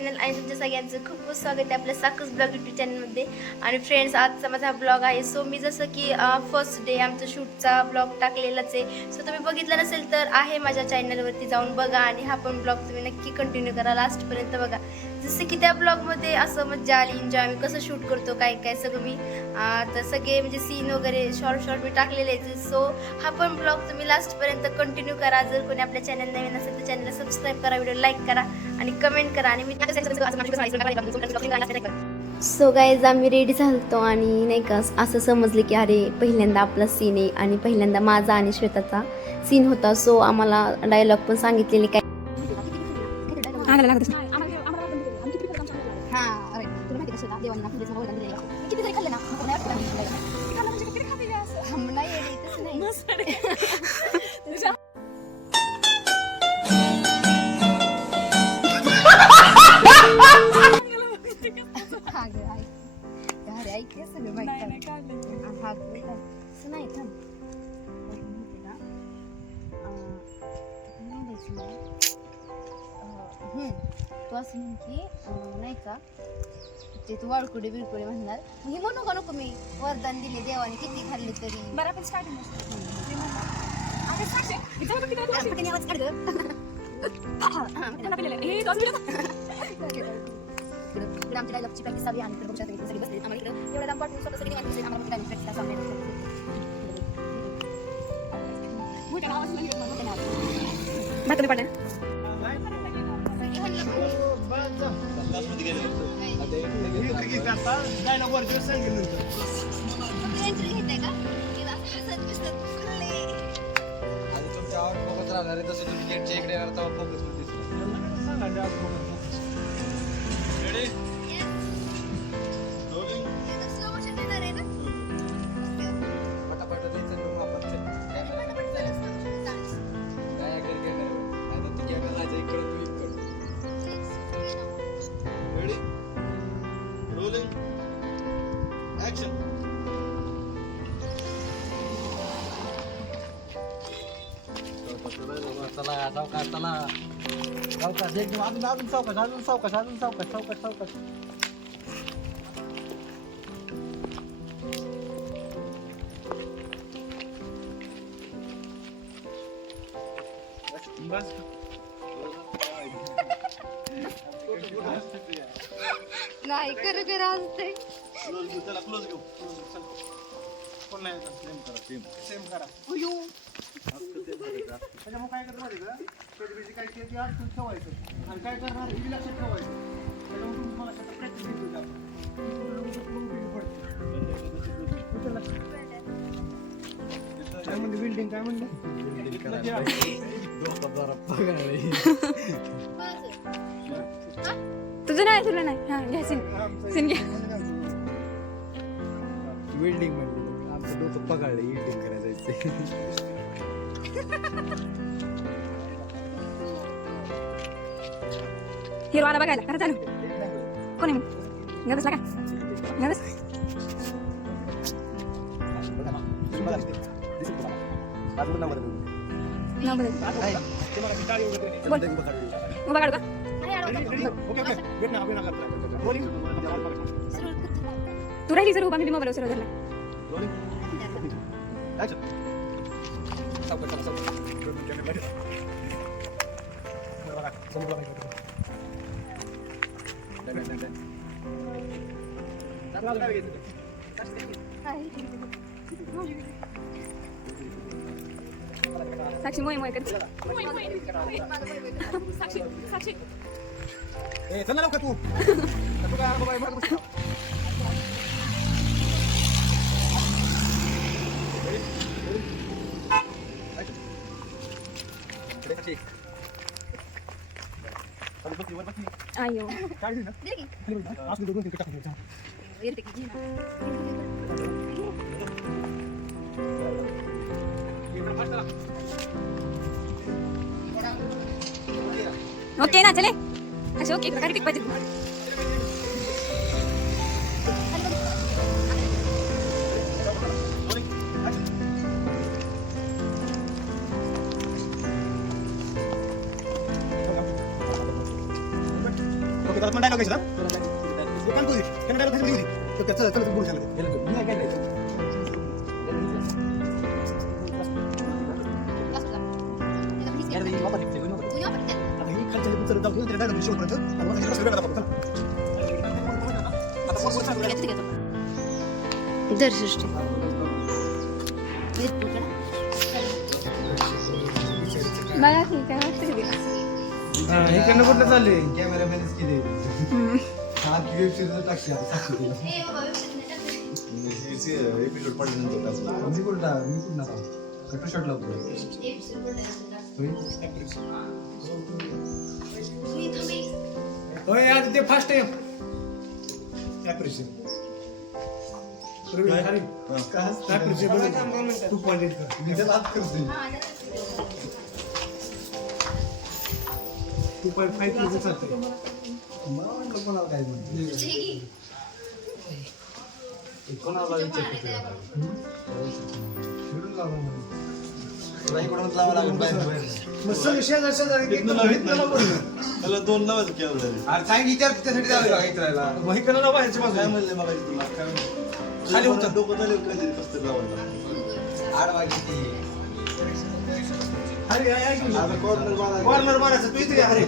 Channel आणि तुमच्या सगळ्यांचं. खूप खूप स्वागत आहे आपल्या साकस ब्लॉग युट्यूब चॅनलमध्ये आणि फ्रेंड्स आजचा माझा ब्लॉग आहे. सो मी जसं की फर्स्ट डे आमचं शूटचा ब्लॉग टाकलेलाच आहे. सो तुम्ही बघितला नसेल तर आहे माझ्या चॅनलवरती जाऊन बघा. आणि हा पण ब्लॉग तुम्ही नक्की कंटिन्यू करा. लास्टपर्यंत बघा. जसं की त्या ब्लॉगमध्ये असं मजा आली एन्जॉय आम्ही कसं शूट करतो काय काय सगळं मी तर सगळे म्हणजे सीन वगैरे शॉर्ट शॉर्ट मी टाकलेले आहेत. सो हा पण ब्लॉग तुम्ही लास्टपर्यंत कंटिन्यू करा. जर कोणी आपल्या चॅनल नवीन असेल तर चॅनल सबस्क्राईब करा व्हिडिओ लाईक करा आणि कमेंट करा. आणि मी सो गाईज आम्ही रेडी झालतो आणि नाही का असं समजलं की अरे पहिल्यांदा आपला सीन आहे आणि पहिल्यांदा माझा आणि श्वेताचा सीन होता. सो आम्हाला डायलॉग पण सांगितलेले काय तू असं म्हण की नाही का ते तू वाळकुडे बिळकुडे म्हणणार हे म्हणू का नको मी वरदान दिले देवाने किती खाल्ले तरी पटकन आवाज काढ. इकडं आमच्या डायलॉगची प्रॅक्टिस चालू आहे आणि इकडं बघू शकता सगळे बसले आम्हाला इकडं एवढं लांब पाठवून स्वतः सगळे. आम्हाला डायलॉग प्रॅक्टिस. आणि तुमच्यावर फोकस राहणार आहे तसं तुम्ही गेटच्या इकडे येणार तेव्हा फोकसमध्ये दिसणार. चला सावकाश चला सावकाश एकदम अजून अजून सावकाश अजून सावकाश अजून सावकाश सावकाश सावकाश नाही खरं खरं असते सेम करा त्याच्यामुळे काय करणार का काय अडचण ठेवायचं. आणि काय करणार हे लक्षात ठेवायचं. त्याच्यामुळे तुम्ही मला स्वतः प्रॅक्टिस घेतो काय म्हणली बिल्डिंग काय म्हणली तुझं नाही तुला नाही. हा घ्या सीन. सीन घ्या. बिल्डिंग म्हणली. आमचं डोकं पगाळलं इल्डिंग करायचं हिरो आला बघायला खरं चालू कोण मग घे बसला का घे बस नाव बदल उभा काढू का तू राहिली सर उभा मी मोबाईल सर धरला साक्षी मोय मोय करते साक्षी साक्षी. चल ना लवकर तू. वर बस. अयो काय दिलं? दे की. मग डायलॉग घ्यायचा ना काम करू त्यांना डायलॉग घ्यायची होती चला चला बोलू झालं आता ही खालच्या पुढचं जाऊ इकडनं कुठलं चालले कॅमेरामॅनच केले हा वेब सिरीज टाकते आता. साक्षी तिला. एपिसोड पडल्यानंतर मी कुठला मी कुठला कट शॉट लावतो होय आज ते फास्ट आहे. ॲप्रिशिएट टू पॉईंट एट मी त्याला आत करते टू पॉईंट फाईव्ह चालते मला वाटलं कोणाला काय म्हणते कोणाला विचारतो फिरून लावा बाहेर मग सगळे शेजार शेजारी त्याला दोन लावायचं केलं अरे सांग विचार त्यासाठी द्यावे का इतरायला? व्हायकडे ना बाहेरच्या काय बाजूला म्हणले मला तुला काय म्हणले? खाली होतं. डोकं झाले कधी कसं लावायला आड वाजली ती अरे ऐक ना. आता कॉर्नर मारा कॉर्नर मारायचं तू इथे अरे.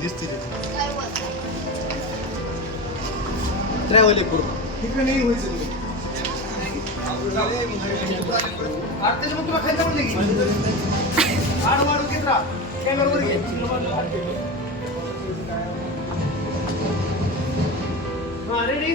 दिसते ट्रॅव्हल आहे पूर्ण इकडे नाही व्हायचं मग तुला खायचं म्हणले की? आड वाढू घेत राहा कॅमेरावर घे. हा रेडी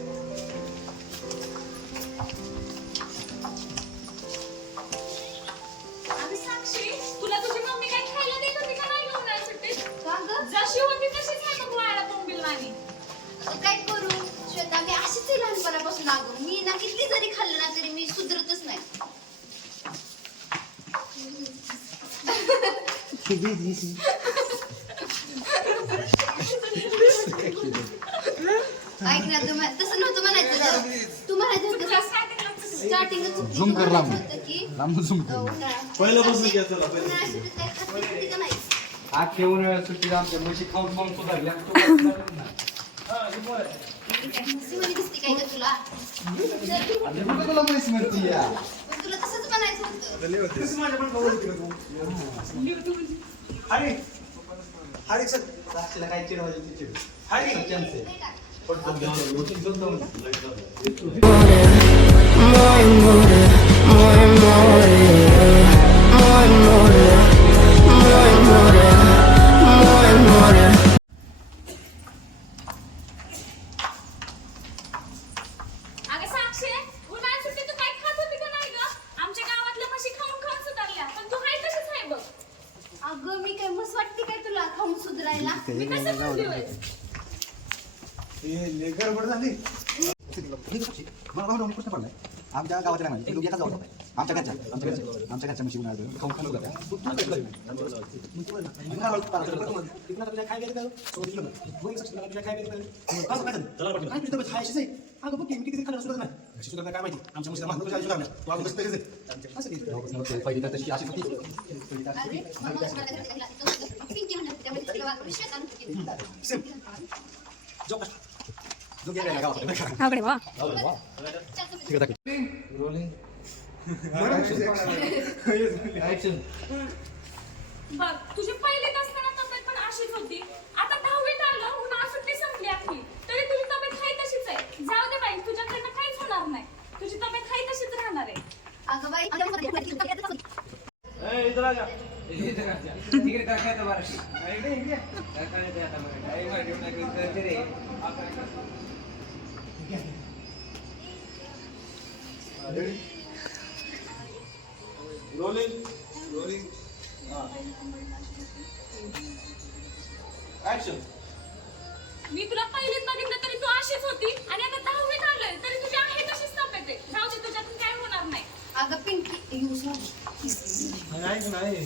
ऐक ना तू मा- तसं नव्हतं म्हणायचं. तू म्हणायचं स्टार्टिंगच Zoom कर लांब. लांब झूम कर. पहिल्यापासून घ्या चला पहिलं उन्हाळ्यात सुट्टीत काय खात होती का नाही आजच्या उन्हाळ्यात सुट्टीला आमच्या म्हशी खाऊन खाऊन सुधारल्या हसीमध्ये दिसते काय का तुला आणि कुठं तुला म्हैस म्हणती या तुला तसंच म्हणायचं हरी हरी सर साक्षीला काय चिडवायचं ते चिड हरी चान्स आहे पटकन घ्यायचं. उठून चल जाऊन. अगं साक्षी उन्हाळ्यात सुट्टीत तू काय खात होती का नाही ग? आमच्या गावातल्या म्हशी खाऊन खाऊन सुधारल्या. पण तू हाय तशीच आहे बघ. अगं मी काय मस्त वाटते काय तुला खाऊन सुधरायला? मी कसं म्हणली होय हे लय गडबड झाली. मला भाऊ प्रश्न पडलाय. आमच्या गावातल्या नाही ते लोक एकाच गावात आहे आमच्या घरच्या आमच्या घरच्या आमच्या घरच्या म्हशी उन्हाळ्यात खाऊन खाऊन जात्या तू तू काय तू तुला घ्यायचं काय? सोबत दिलं ना. मग एक तुला काय घ्यायचं काय? झालं? काय तुझी अशीच आहे? अगं बघ मी किती खाल्लं सुद्धा नाही. कशी सुद्धा काय माहिती. आमच्या म्हशीला म्हातारं कशी सुधारल्या. तू तरीच आहे. असं नाही. पहिली तर तशी होती. तर. सेम. गावात. रोलिंग ऍक्शन बघ तुझी पहिलीत असताना तब्येत पण अशीच होती आता दहावीत आलं उन्हाळा सुट्टी संपली आपली तरी तुझी तब्येत हाय तशीच बाई तुझ्याकडनं काहीच होणार नाही. तुझी तब्येत हाय तशीच राहणार आहे. अगं बाई ए, इधर आ जा रोलिंग रोलिंग ऍक्शन मी तुला पहिलीत बघितलं तरी तू अशीच होती आणि आता दहावीत आलोय तरी तुझी आहे तशीच तब्येत आहे जाऊ दे तुझ्यातून काय होणार नाही अगं पिंकी ऐक नाही.